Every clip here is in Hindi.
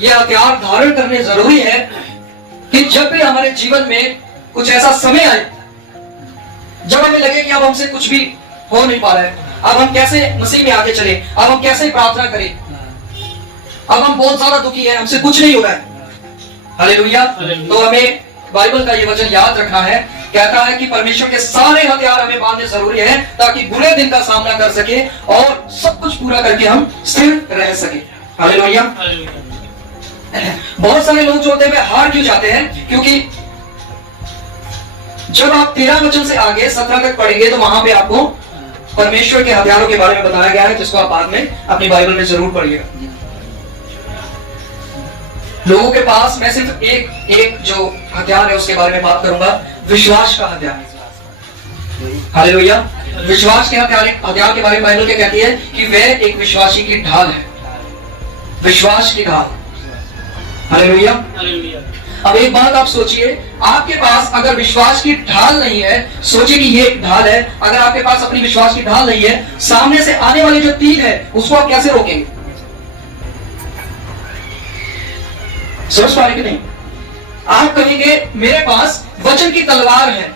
ये हथियार धारण करने जरूरी है कि जब भी हमारे जीवन में कुछ ऐसा समय आए जब हमें लगे कि अब हमसे कुछ भी हो नहीं पा रहा है, अब हम कैसे मसीह में आगे चले, अब हम कैसे प्रार्थना करें, अब हम बहुत ज्यादा दुखी हैं, हमसे कुछ नहीं हो रहा है। हालेलुया। तो हमें बाइबल का ये वचन याद रखना है, कहता है कि परमेश्वर के सारे हथियार हमें बांधने जरूरी है ताकि बुरे दिन का सामना कर सके और सब कुछ पूरा करके हम स्थिर रह सके। हालेलुया। बहुत सारे लोग जो होते हैं वे हार क्यों जाते हैं? क्योंकि जब आप 13 वचन से आगे 17 तक पढ़ेंगे तो वहां पे आपको परमेश्वर के हथियारों के बारे में बताया गया है, जिसको आप बाद में अपनी बाइबल में जरूर पढ़िएगा। लोगों के पास मैं सिर्फ एक जो हथियार है उसके बारे में बात करूंगा, विश्वास का हथियार। हालेलुया। विश्वास के हथियार के बारे में बाइबल क्या कहती है कि वह एक विश्वासी की ढाल है, विश्वास की ढाल। हालेलुया। अब एक बात आप सोचिए, आपके पास अगर विश्वास की ढाल नहीं है, सोचिए कि ये एक ढाल है, अगर आपके पास अपनी विश्वास की ढाल नहीं है, सामने से आने वाली जो तीर है उसको आप कैसे रोकेंगे? समझ पा रहे कि नहीं? आप कहेंगे मेरे पास वचन की तलवार है,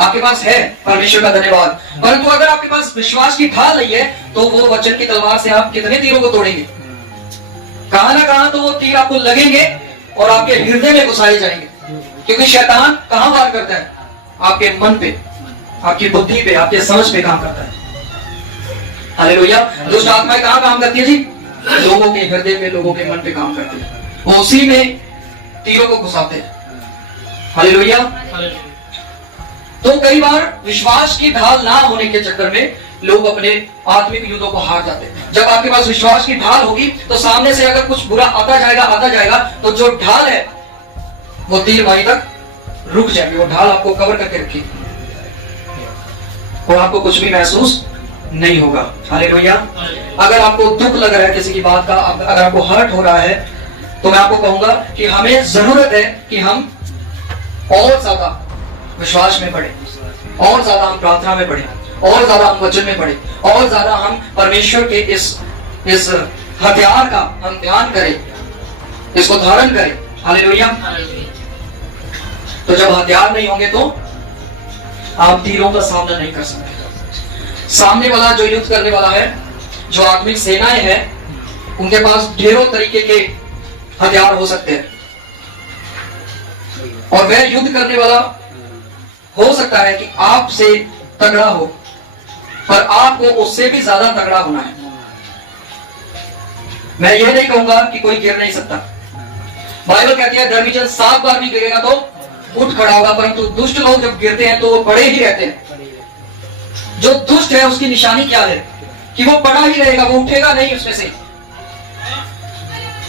आपके पास है, परमेश्वर का धन्यवाद, परंतु अगर आपके पास विश्वास की ढाल नहीं है तो वो वचन की तलवार से आप कितने तीरों को तोड़ेंगे? कहां ना कहां तो वो तीर आपको लगेंगे और आपके हृदय में घुसाए जाएंगे, क्योंकि शैतान कहां वार करता है? आपके मन पे, आपकी बुद्धि पे, आपके समझ पे काम करता है। हालेलुया। दुष्ट आत्माएं कहां काम करती है जी? लोगों के हृदय पे, लोगों के मन पे काम करती है, वो उसी में तीरों को घुसाते हैं। हालेलुया। तो कई बार विश्वास की ढाल ना होने के चक्कर में लोग अपने आत्मिक युद्धों को हार जाते हैं। जब आपके पास विश्वास की ढाल होगी तो सामने से अगर कुछ बुरा आता जाएगा तो जो ढाल है वो तीर वहीं तक रुक जाएगी, वो ढाल आपको कवर करके रखेगी और आपको कुछ भी महसूस नहीं होगा। हालेलुया। अगर आपको दुख लग रहा है किसी की बात का, अगर आपको हर्ट हो रहा है, तो मैं आपको कहूंगा कि हमें जरूरत है कि हम और ज्यादा विश्वास में बढ़े, और ज्यादा हम प्रार्थना में बढ़े, और ज्यादा हम वचन में बढ़े, और ज्यादा हम परमेश्वर के इस हथियार का हम ध्यान करें, इसको धारण करें। हालेलुया। तो जब हथियार नहीं होंगे तो आप तीरों का सामना नहीं कर सकते। सामने वाला जो युद्ध करने वाला है, जो आत्मिक सेनाएं हैं, उनके पास ढेरों तरीके के हथियार हो सकते हैं और वह युद्ध करने वाला हो सकता है कि आपसे तगड़ा हो, पर आपको उससे भी ज्यादा तगड़ा होना है। मैं ये नहीं कहूंगा कि कोई गिर नहीं सकता। बाइबल कहती है धर्मी जन 7 बार भी गिरेगा तो उठ खड़ा होगा, परंतु दुष्ट लोग जब गिरते हैं तो वो पड़े ही रहते हैं। जो दुष्ट है उसकी निशानी क्या है कि वो पड़ा ही रहेगा, वो उठेगा नहीं उसमें से।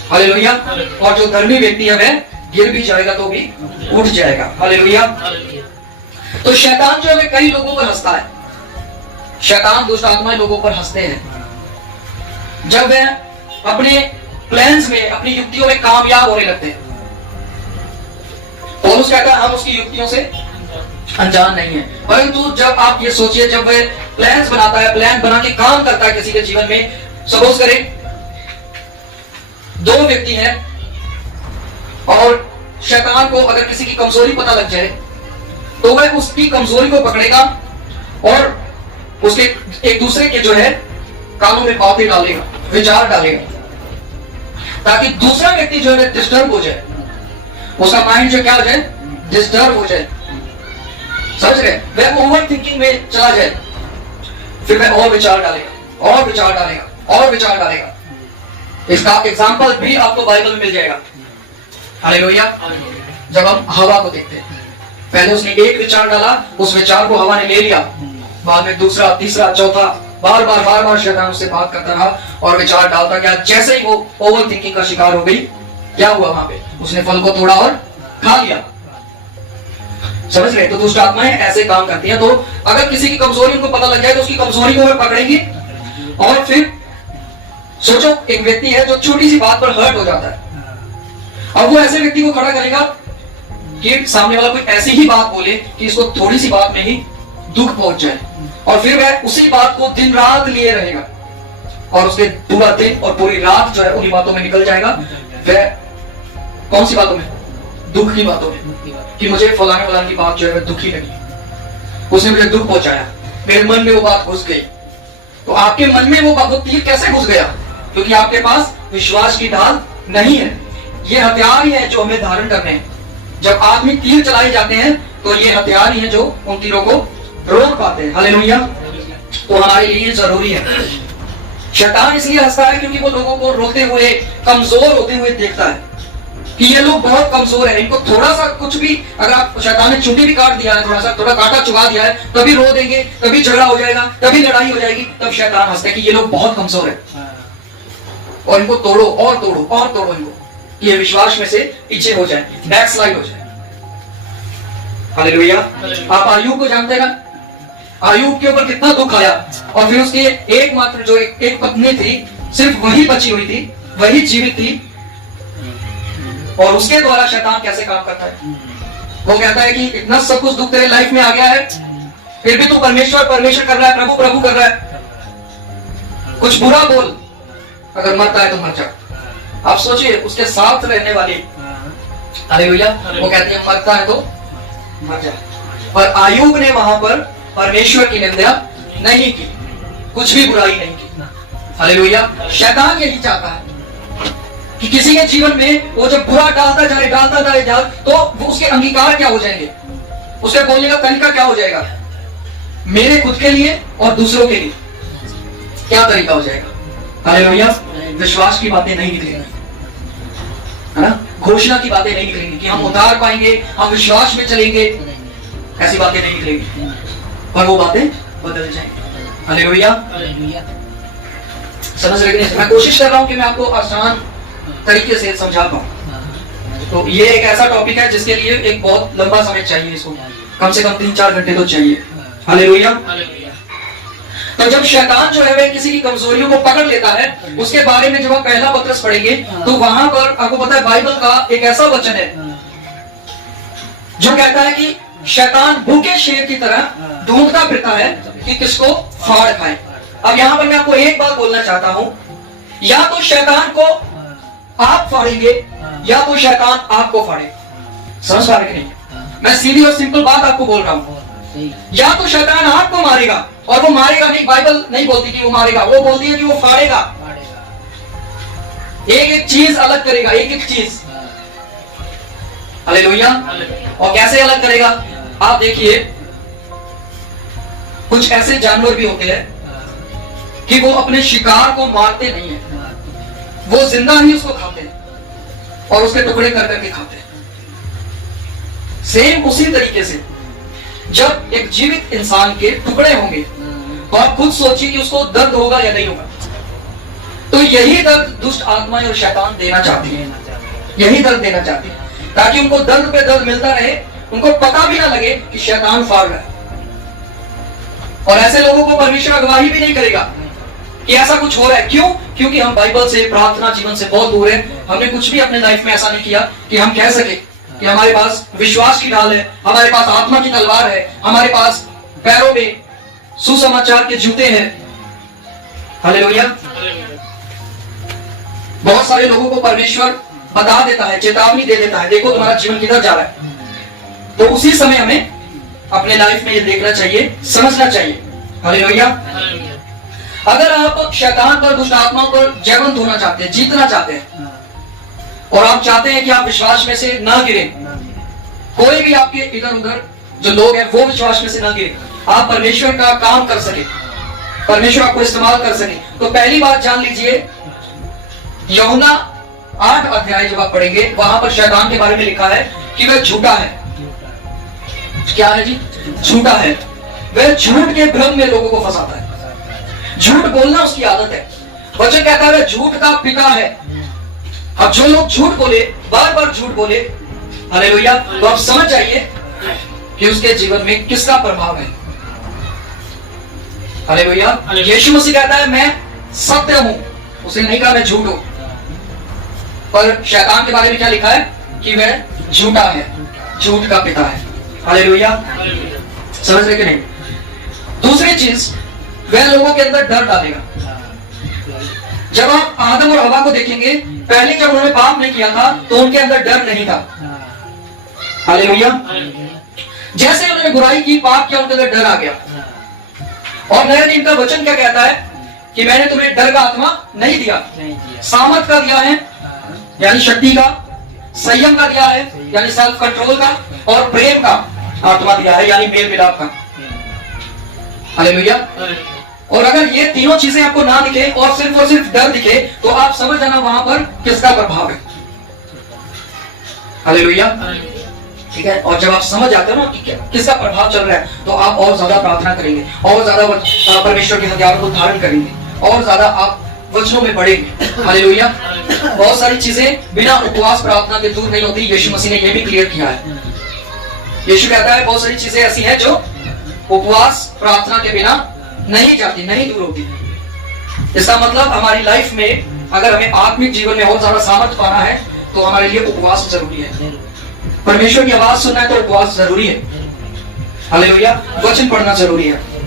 हालेलुया। और जो धर्मी व्यक्ति है वह गिर भी जाएगा तो भी उठ जाएगा। हालेलुया। तो शैतान जो है कई लोगों पर हंसता है, शैतान दुष्ट आत्माएं लोगों पर हंसते हैं जब वह अपने प्लान्स में, अपनी युक्तियों में कामयाब होने लगते हैं। पौलुस कहता है हम उसकी युक्तियों से अनजान नहीं है, परंतु जब आप ये सोचिए, जब वह प्लान्स बनाता है, प्लान बना के काम करता है किसी के जीवन में, सपोज करें 2 व्यक्ति हैं और शैतान को अगर किसी की कमजोरी पता लग जाए तो वह उसकी कमजोरी को पकड़ेगा और उसके एक दूसरे के जो है कानों में बातें डालेगा, विचार डालेगा, ताकि दूसरा व्यक्ति जो है डिस्टर्ब हो जाए, उसका माइंड जो क्या हो जाए, डिस्टर्ब हो जाए। समझ रहे? वह ओवर थिंकिंग में चला जाए, फिर वह और विचार डालेगा, और विचार डालेगा, और विचार डालेगा। इसका एग्जाम्पल भी आपको बाइबल में मिल जाएगा। हालेलुया। जब हम हवा को देखते हैं, पहले उसने एक विचार डाला, उस विचार को हवा ने ले लिया, बाद में दूसरा, तीसरा, चौथा, बार बार शैतान उससे बात करता रहा और विचार डालता गया। जैसे ही वो ओवर थिंकिंग का शिकार हो गई, क्या हुआ वहां पे? उसने फल को तोड़ा और खा लिया। समझ रहे? तो दुष्ट आत्माएं ऐसे काम करती हैं। तो अगर किसी की कमजोरी उनको पता लग जाए तो उसकी कमजोरी को वो पकड़ेंगी और फिर सोचो एक व्यक्ति है जो छोटी सी बात पर हर्ट हो जाता है, अब वो ऐसे व्यक्ति को खड़ा करेगा कि सामने वाला कोई ऐसी ही बात बोले कि इसको थोड़ी सी बात में ही दुख पहुंच जाए, और फिर वह उसी बात को दिन रात लिए रहेगा और उसके पूरा दिन और पूरी रात जो है उन्हीं बातों में निकल जाएगा। वह कौन सी बातों में? दुख की बातों में, कि मुझे फलाने फलाने की बात जो है दुखी लगी, उसने मुझे दुख पहुंचाया, मेरे मन में वो बात घुस गई। तो आपके मन में वो तीर कैसे घुस गया? क्योंकि आपके पास विश्वास की ढाल नहीं है। ये हथियार ही है जो हमें धारण करने हैं। जब आदमी तीर चलाए जाते हैं तो ये हथियार ही है जो उन तीरों को रोक पाते हैं। हालेलुया। तो हमारे लिए ये जरूरी है। शैतान इसलिए हंसता है क्योंकि वो लोगों को रोते हुए, कमजोर होते हुए देखता है कि ये लोग बहुत कमजोर है, इनको थोड़ा सा कुछ भी, अगर आप शैतान ने चुंडी भी काट दिया है, थोड़ा कांटा चुभा दिया है, तभी रो देंगे, तभी झगड़ा हो जाएगा, तभी लड़ाई हो जाएगी, तब शैतान हंसता है कि ये लोग बहुत कमजोर है और इनको तोड़ो और तोड़ो और तोड़ो इनको, ये विश्वास में से पीछे हो जाए, बैकस्लाइड हो जाए। हालेलुया। आप आयुब को जानते हैं ना? आयुब के ऊपर कितना दुख आया, और फिर उसकी एकमात्र जो एक पत्नी थी, सिर्फ वही बची हुई थी, वही जीवित थी, और उसके द्वारा शैतान कैसे काम करता है। वो कहता है कि इतना सब कुछ दुख तेरे लाइफ में आ गया है, फिर भी तू परमेश्वर परमेश्वर कर रहा है, प्रभु प्रभु कर रहा है, कुछ बुरा बोल, अगर मरता है तो मर जा। आप सोचिए उसके साथ रहने वाले, हालेलुया, वो कहते हैं मरता है तो मर जा। पर आयुब ने वहां पर परमेश्वर की निंदा नहीं की, कुछ भी बुराई नहीं की। हालेलुया। शैतान यही चाहता है कि किसी के जीवन में वो जब बुरा डालता जाए तो वो उसके अंगीकार क्या हो जाएंगे, उसके बोलने का तरीका क्या हो जाएगा, मेरे खुद के लिए और दूसरों के लिए क्या तरीका हो जाएगा। हालेलुया। विश्वास की बातें नहीं निकलेंगी, है ना, घोषणा की बातें नहीं निकलेंगी कि हम उद्धार पाएंगे, हम विश्वास में चलेंगे, ऐसी बातें नहीं निकलेंगी, पर वो बातें बदल जाएंगी। हालेलुया। समझ रहे हैं? मैं कोशिश कर रहा हूं कि मैं आपको आसान तरीके से समझा पाऊं। तो ये एक ऐसा टॉपिक है जिसके लिए एक बहुत लंबा समय चाहिए, इसको कम से कम 3-4 घंटे तो चाहिए। हालेलुया। तो जब शैतान जो है वह किसी की कमजोरियों को पकड़ लेता है, उसके बारे में जब आप पहला पत्रस पढ़ेंगे तो वहां पर आपको पता है बाइबल का एक ऐसा वचन है जो कहता है कि शैतान भूखे शेर की तरह ढूंढता फिरता है कि किसको फाड़ खाए। अब यहाँ पर मैं आपको एक बात बोलना चाहता हूं, या तो शैतान को आप फाड़ेंगे या तो शैतान आपको फाड़े। समझ पा रहे कि नहीं? मैं सीधी और सिंपल बात आपको बोल रहा हूं, या तो शैतान आपको मारेगा, और वो मारेगा नहीं, बाइबल नहीं बोलती कि वो मारेगा, वो बोलती है कि वो फाड़ेगा, एक एक चीज अलग करेगा, एक एक चीज। हालेलुया। और कैसे अलग करेगा? आप देखिए, कुछ ऐसे जानवर भी होते हैं कि वो अपने शिकार को मारते नहीं है, वो जिंदा ही उसको खाते हैं और उसके टुकड़े कर करके खाते हैं। सेम उसी तरीके से जब एक जीवित इंसान के टुकड़े होंगे तो आप खुद सोचिए कि उसको दर्द होगा या नहीं होगा। तो यही दर्द दुष्ट आत्माएं और शैतान देना चाहती है, यही दर्द देना चाहती है, ताकि उनको दर्द पे दर्द मिलता रहे, उनको पता भी ना लगे कि शैतान फाड़ रहा है। और ऐसे लोगों को परमेश्वर अगवाही भी नहीं करेगा कि ऐसा कुछ हो रहा है। क्यों? क्योंकि हम बाइबल से, प्रार्थना जीवन से बहुत दूर है। हमने कुछ भी अपने लाइफ में ऐसा नहीं किया कि हम कह सके कि हमारे पास विश्वास की ढाल है, हमारे पास आत्मा की तलवार है, हमारे पास पैरों में सुसमाचार के जूते हैं। हालेलुया। बहुत सारे लोगों को परमेश्वर बता देता है, चेतावनी दे देता है, देखो तुम्हारा जीवन किधर जा रहा है। तो उसी समय हमें अपने लाइफ में ये देखना चाहिए, समझना चाहिए। हालेलुया। अगर आप शैतान पर, दुष्ट आत्माओं पर जयवंत होना चाहते हैं, जीतना चाहते हैं, और आप चाहते हैं कि आप विश्वास में से ना गिरे, कोई भी आपके इधर उधर जो लोग हैं वो विश्वास में से ना गिरे, आप परमेश्वर का काम कर सके, परमेश्वर आपको इस्तेमाल कर सके, तो पहली बात जान लीजिए, यूहन्ना 8 अध्याय जब आप पढ़ेंगे वहां पर शैतान के बारे में लिखा है कि वह झूठा है। क्या है जी? झूठा है। वह झूठ के भ्रम में लोगों को फंसाता है, झूठ बोलना उसकी आदत है। वचन कहता है वह झूठ का पिता है। अब जो लोग झूठ बोले, बार बार झूठ बोले, हालेलुया, तो आप समझ जाइए कि उसके जीवन में किसका प्रभाव है। हालेलुया। यीशु मसीह कहता है मैं सत्य हूं, उसने नहीं कहा मैं झूठ हूं। पर शैतान के बारे में क्या लिखा है कि वह झूठा है, झूठ का पिता है। हालेलुया। समझ रहे कि नहीं? दूसरी चीज, वह लोगों के अंदर डर डालेगा। जब आप आदम और हवा को देखेंगे पहले जब उन्होंने पाप नहीं किया था तो उनके अंदर डर नहीं था। हालेलुया। जैसे उन्होंने बुराई की, पाप किया, उनके अंदर डर आ गया। और नए नियम का वचन क्या कहता है कि मैंने तुम्हें डर का आत्मा नहीं दिया, सामर्थ का दिया है यानी शक्ति का, संयम का दिया है यानी सेल्फ कंट्रोल का, और प्रेम का आत्मा दिया है यानी मेल मिलाप का। हालेलुया। और अगर ये तीनों चीजें आपको ना दिखे और सिर्फ डर दिखे तो आप समझ जाना वहां पर किसका प्रभाव है। हालेलुया। ठीक है। और जब आप समझ जाते हो ना कि किसका प्रभाव चल रहा है तो आप और ज्यादा प्रार्थना करेंगे, और ज्यादा परमेश्वर के हथियारों को धारण करेंगे, और ज्यादा आप वचनों में बढ़ेंगे। हालेलुया। बहुत सारी चीजें बिना उपवास प्रार्थना के दूर नहीं होती। यीशु मसीह ने यह भी क्लियर किया है। यीशु कहता है बहुत सारी चीजें ऐसी हैं जो उपवास प्रार्थना के बिना नहीं जाती, नहीं दूर होती। इसका मतलब हमारी लाइफ में अगर हमें आत्मिक जीवन में और ज्यादा सामर्थ्य पाना है तो हमारे लिए उपवास जरूरी है। परमेश्वर की आवाज सुनना है तो उपवास जरूरी है। हालेलुया। वचन पढ़ना जरूरी है।